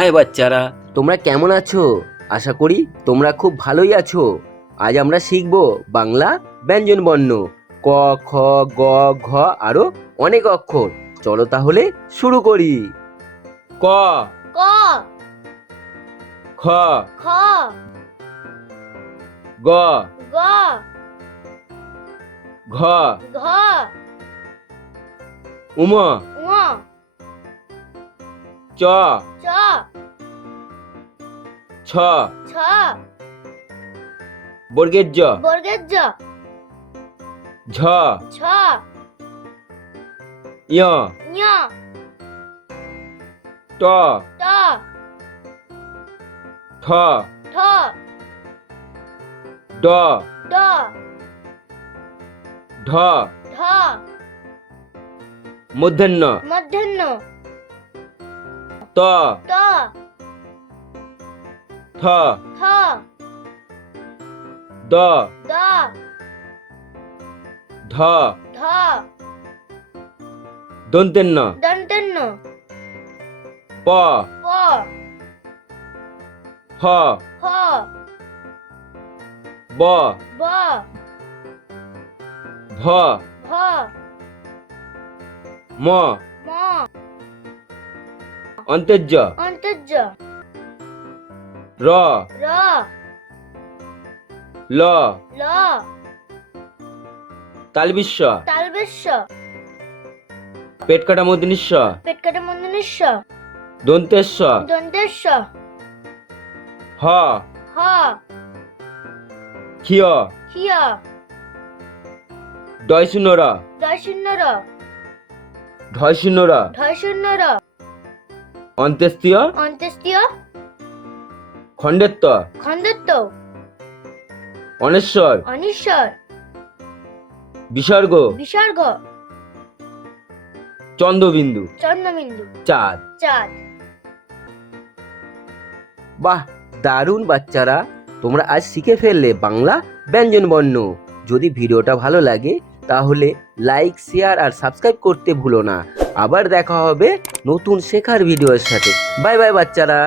High বাচ্চারা, তোমরা কেমন আছো? আশা করি তোমরা খুব ভালোই আছো। আজ আমরা শিখব বাংলা ব্যঞ্জন বর্ণ ক, খ, গ, ঘ আরো অনেক অক্ষর। চলো তাহলে শুরু করি। ক, ক, খ, খ, গ, গ, ঘ, ঘ, উম, ঙ, চ, চ, ছ, ছ, বর্গের জ, বর্গের জ, ঝ, ছ, ঞ, ঞ, ট, ট, ঠ, ঠ, ড, ড, ঢ, ঢ, মূর্ধন্য, মূর্ধন্য, ত, ত, থ, থ, দ, দ, ধ, ধ, দন্তেন্ন, দন্তেন্ন, প, প, ফ, ফ, ব, ব, ভ, ভ, ম, ম, অন্তর্য, অন্তর্য, র, র, ল, ল, তালবিস্ব, তালবেশ্য, পেট কাটা মূর্ধনিস্ব, পেটকাটা মূর্ধন্যস্য, দন্তেস্ব, দন্তেশ্য, হ, হ, ক্ষিয়, হিয়, ডয় শূন্য র, দয় শূন্য র, ঢয় শূন্য র, ঢয় শূন্য র, অন্ত্যেস্তীয়, অন্ত্যেষ্টিয়, খণ্ডেত্ব, খণ্ডত্ব, অনেশ্বর, অনিশ্বর, বিসর্গ, বিসর্গ, চন্দ্রবিন্দু, চন্দ্রবিন্দু, চাঁদ। চাঁদ। বাহ, দারুণ বাচ্চারা, তোমরা আজ শিখে ফেললে বাংলা ব্যঞ্জন বর্ণ। যদি ভিডিওটা ভালো লাগে তাহলে লাইক, শেয়ার আর সাবস্ক্রাইব করতে ভুলো না। আবার দেখা হবে নতুন শেখার ভিডিওর সাথে। বাই বাই বাচ্চারা।